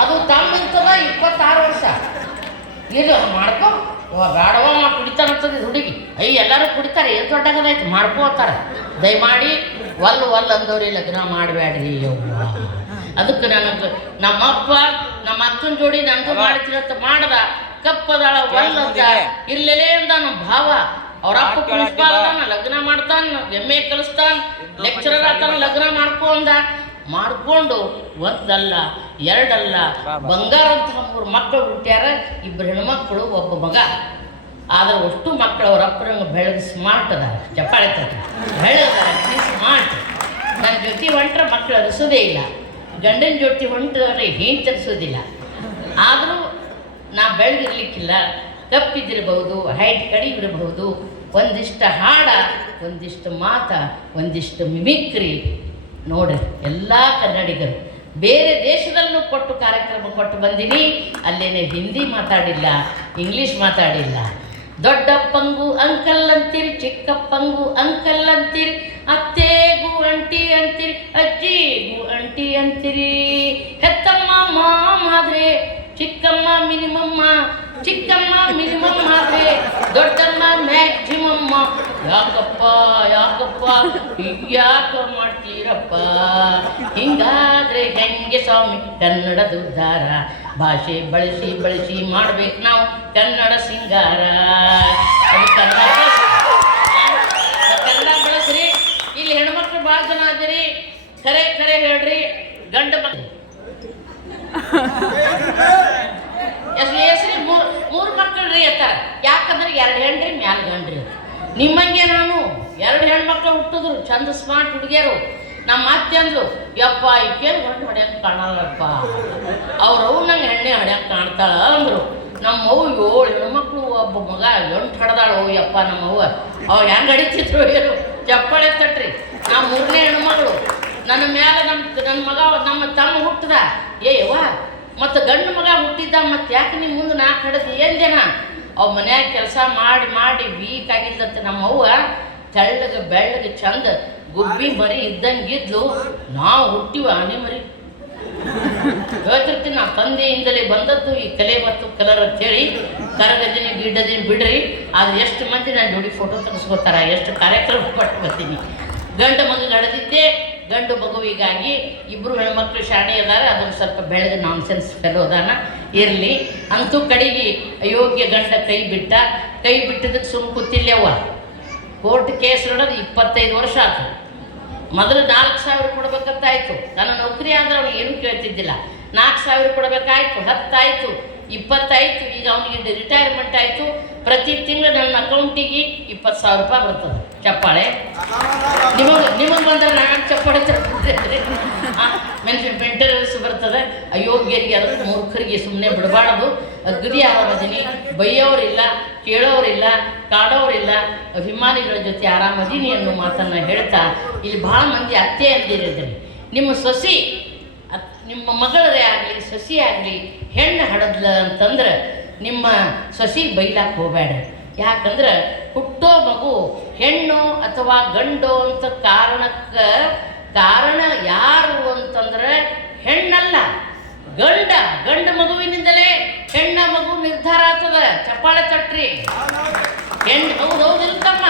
ಅದು ತಮ್ಮ ಇರ್ತದ 26 ವರ್ಷ ಇದು ಮಾಡ್ಕೊ ಬೇಡವ ಕುಡಿತಾನಂತದ ಹುಡುಗಿ ಎಲ್ಲರೂ ಕುಡಿತಾರೆ ಏನು ದೊಡ್ಡಾಗದಾಯ್ತು ಮಾಡ್ಕೋತಾರೆ ದಯಮಾಡಿ ಒಲ್ಲು ಅಂದವ್ರಿ ಲಗ್ನ ಮಾಡಬೇಡ್ರಿ ಯವ್ವ ಅದಕ್ಕೆ ನನಗೆ ನಮ್ಮಪ್ಪ ನಮ್ಮ ಅಕ್ಕನ ಜೋಡಿ ನಂಗೆ ಮಾಡ್ತೀರಂತ ಮಾಡದ ಕಪ್ಪದಾಳ ಒಲ್ಲಂತ ಇರ್ಲಿಲ್ಲೇ ಅಂದ ನಮ್ಮ ಭಾವ ಅವ್ರಪ್ಪ ಪ್ರಿನ್ಸಿಪಾಲ್ ಅದಾನ ಲಗ್ನ ಮಾಡ್ತಾನ MA ಕಲಿಸ್ತಾನ ಲೆಕ್ಚರರ್ ಆಗ್ತಾನ ಲಗ್ನ ಮಾಡ್ಕೊ ಅಂದ ಮಾಡಿಕೊಂಡು ಒಂದಲ್ಲ ಎರಡಲ್ಲ ಬಂಗಾರಂತಹ 3 ಮಕ್ಕಳು ಹುಟ್ಟ್ಯಾರ 2 ಹೆಣ್ಮಕ್ಳು ಒಬ್ಬ ಮಗ ಆದ್ರೆ ಅಷ್ಟು ಮಕ್ಕಳು ಅವ್ರ ಅಪ್ಪನ ಬೆಳೆದು ಸ್ಮಾರ್ಟ್ ಅದಾರ ಚಪ್ಪಾಳೆ ತಟ್ಟ ಬೆಳೆದಾರ ಸ್ಮಾರ್ಟ್ ನನ್ನ ಜೊತೆ ಹೊಂಟ್ರೆ ಮಕ್ಕಳು ಅನಿಸೋದೇ ಇಲ್ಲ ಗಂಡನ ಜೊತೆ ಹೊಂಟ್ರೆ ಏನು ತರಿಸೋದಿಲ್ಲ ಆದರೂ ನಾ ಬೆಳೆದಿರ್ಲಿಕ್ಕಿಲ್ಲ ಕಪ್ಪಿದ್ದಿರಬಹುದು ಹೈಟ್ ಕಡಿಮೆ ಇರಬಹುದು ಒಂದಿಷ್ಟು ಹಾಡ ಒಂದಿಷ್ಟು ಮಾತ ಒಂದಿಷ್ಟು ಮಿಮಿಕ್ರಿ ನೋಡ್ರಿ ಎಲ್ಲ ಕನ್ನಡಿಗರು ಬೇರೆ ದೇಶದಲ್ಲೂ ಕೊಟ್ಟು ಕಾರ್ಯಕ್ರಮ ಕೊಟ್ಟು ಬಂದೀನಿ ಅಲ್ಲೇನೆ ಹಿಂದಿ ಮಾತಾಡಿಲ್ಲ ಇಂಗ್ಲೀಷ್ ಮಾತಾಡಿಲ್ಲ ದೊಡ್ಡಪ್ಪಂಗೂ ಅಂಕಲ್ ಅಂತೀರಿ ಚಿಕ್ಕಪ್ಪಂಗೂ ಅಂಕಲ್ ಅಂತೀರಿ ಅತ್ತೆಗೂ ಅಂಟಿ ಅಂತೀರಿ ಅಜ್ಜಿಗೂ ಅಂಟಿ ಅಂತೀರಿ ಹೆತ್ತಮ್ಮ ಮಾಮಾದ್ರೆ ಚಿಕ್ಕಮ್ಮ ಮಿನಿಮಮ್ಮ ಚಿಕ್ಕಮ್ಮ ಮಿನಿಮಮ್ ಆದ್ರೆ ದೊಡ್ಡಮ್ಮ ಮ್ಯಾಕ್ಸಿಮಮ್ಮ ಯಾಕಪ್ಪ ಯಾಕ ಮಾಡ್ತೀರಪ್ಪ ಹಿಂಗಾದ್ರೆ ಹೆಂಗೆ ಸ್ವಾಮಿ ಕನ್ನಡದ ಉದ್ಧಾರ ಭಾಷೆ ಬಳಸಿ ಮಾಡ್ಬೇಕು ನಾವು ಕನ್ನಡ ಸಿಂಗಾರ ಅದು ಕನ್ನಡ ಬಳಸ್ರಿ ಇಲ್ಲಿ ಹೆಣ್ಮಕ್ಳು ಭಾಳ ಜನ ಅದಿರಿ ಖರೆ ಹೇಳ್ರಿ ಗಂಡ ಹೆಸ್ರಿ ಮೂರು ಮಕ್ಕಳು ರೀ ಅತ್ತಾರ ಯಾಕಂದ್ರೆ 2 ಹೆಣ್ರಿ ಮ್ಯಾಲ ಗಂಡ್ರಿ ನಿಮ್ಮಂಗೆ ನಾನು 2 ಹೆಣ್ಮಕ್ಳು ಹುಟ್ಟಿದ್ರು ಚಂದ ಸ್ಮಾರ್ಟ್ ಹುಡುಗಿಯರು ನಮ್ಮ ಅತ್ತೆ ಅಂದ್ಲು ಯಪ್ಪ ಈಕೇನು ಗಂಡು ಹೊಡ್ಯಂಗೆ ಕಾಣಲ್ಲಪ್ಪ ಅವ್ರವು ನಂಗೆ ಹೆಣ್ಣೆ ಹೊಡ್ಯಂಗೆ ಕಾಣ್ತಾಳ ಅಂದರು ನಮ್ಮವ್ವ 7 ಹೆಣ್ಮಕ್ಳು ಒಬ್ಬ ಮಗ 8 ಹಡ್ದಾಳು ಯಪ್ಪ ನಮ್ಮವ್ವ ಅವ್ರು ಹೆಂಗೆ ಹಡಿತಿದ್ರು ಏನು ಚಪ್ಪಾಳೆ ತಟ್ರಿ ನಾ 3ನೇ ಹೆಣ್ಮಗಳು ನನ್ನ ಮ್ಯಾಲೆ ನನ್ನ ಮಗ ನಮ್ಮ ತಮ್ಮ ಹುಟ್ಟದ ಯವ್ವ ಮತ್ತು ಗಂಡು ಮಗ ಹುಟ್ಟಿದ್ದ ಮತ್ತು ಯಾಕೆ ನೀವು ಮುಂದೆ 4 ಹಡದು ಏನು ಜನ ಅವು ಮನ್ಯಾಗ ಕೆಲಸ ಮಾಡಿ ವೀಕ್ ಆಗಿದ್ದತ್ತ ನಮ್ಮವ್ವ ತೆಳ್ಳಗೆ ಬೆಳ್ಳಗೆ ಚಂದ ಗುಬ್ಬಿ ಮರಿ ಇದ್ದಂಗಿದ್ಲು ನಾವು ಹುಟ್ಟಿವ ಆನೆ ಮರಿ ಹೇಳ್ತಿರ್ತೀನಿ ನಾವು ತಂದೆಯಿಂದಲೇ ಬಂದದ್ದು ಈ ಕಲೆ ಮತ್ತು ಕಲರ್ ಅಂತೇಳಿ ಕರಗದಿನಿ ಗಿಡ್ಡದಿನಿ ಬಿಡ್ರಿ ಆದ್ರೆ ಎಷ್ಟು ಮಂದಿ ನಾನು ಜೋಡಿ ಫೋಟೋ ತೆಗೆಸ್ಕೋತಾರ ಎಷ್ಟು ಕಾರ್ಯಕ್ರಮ ಪಟ್ಟು ಬರ್ತೀನಿ ಗಂಡು ಮಗ ಹಡೆದಿದ್ದೆ ಗಂಡು ಮಗುವಿಗಾಗಿ 2 ಹೆಣ್ಮಕ್ಳು ಶಾಣೆ ಅದಾರ ಅದನ್ನು ಸ್ವಲ್ಪ ಬೆಳೆದು ನಾನ್ಸೆನ್ಸ್ ಫೆಲೋ ಅದಾನ ಇರಲಿ ಅಂತೂ ಕಡೆಗೆ ಅಯೋಗ್ಯ ಗಂಡ ಕೈ ಬಿಟ್ಟಿದ್ದಕ್ಕೆ ಸುಮ್ಮ ಕೂತಿಲ್ಲವ್ವ ಕೋರ್ಟ್ ಕೇಸ್ ನೋಡೋದು 25 ವರ್ಷ ಆಯ್ತು ಮೊದಲು 4,000 ಕೊಡ್ಬೇಕಂತಾಯ್ತು ನನ್ನ ನೌಕರಿ ಆದ್ರೆ ಅವ್ನಿಗೆ ಏನೂ ಕೇಳ್ತಿದ್ದಿಲ್ಲ 4,000 ಕೊಡಬೇಕಾಯ್ತು 10 ಆಯಿತು 20 ಆಯಿತು ಈಗ ಅವನಿಗೆ ರಿಟೈರ್ಮೆಂಟ್ ಆಯಿತು ಪ್ರತಿ ತಿಂಗಳು ನನ್ನ ಅಕೌಂಟಿಗೆ 20,000 ರೂಪಾಯಿ ಬರ್ತದೆ ಚಪ್ಪಾಳೆ ನಿಮಗೆ ಬಂದ್ರೆ ನಾನು ಚಪ್ಪಾಳೆ ಮೆಂಟೆನೆನ್ಸ್ ಬರ್ತದೆ ಅಯೋಗ್ಯರಿಗೆ ಅದಕ್ಕೆ ಮೂರ್ಖರಿಗೆ ಸುಮ್ಮನೆ ಬಿಡಬಾರ್ದು ಅಗದಿ ಆರಾಮದೀನಿ ಬೈಯೋರಿಲ್ಲ ಕೇಳೋರಿಲ್ಲ ಕಾಡೋರಿಲ್ಲ ಅಭಿಮಾನಿಗಳ ಜೊತೆ ಆರಾಮದೀನಿ ಅನ್ನೋ ಮಾತನ್ನು ಹೇಳ್ತಾ ಇಲ್ಲಿ ಭಾಳ ಮಂದಿ ಅತ್ತೆ ಅಂದಿರಿದ್ರಿ ನಿಮ್ಮ ಸೊಸಿ ನಿಮ್ಮ ಮಗಳರೇ ಆಗಲಿ ಸೊಸಿ ಆಗಲಿ ಹೆಣ್ಣು ಹಡದ್ಲ ಅಂತಂದ್ರೆ ನಿಮ್ಮ ಸೊಸಿ ಬೈಲಾಕ ಹೋಗಬೇಡ ಯಾಕಂದ್ರೆ ಹುಟ್ಟೋ ಮಗು ಹೆಣ್ಣು ಅಥವಾ ಗಂಡು ಅಂತ ಕಾರಣ ಯಾರು ಅಂತಂದ್ರೆ ಹೆಣ್ಣಲ್ಲ ಗಂಡು ಮಗುವಿನಿಂದಲೇ ಹೆಣ್ಣ ಮಗು ನಿರ್ಧಾರ ಆಗ್ತದ ಚಪ್ಪಾಳೆ ತಟ್ರಿ ಹೆಣ್ಣು ಹೌದು ಇಲ್ತಮ್ಮ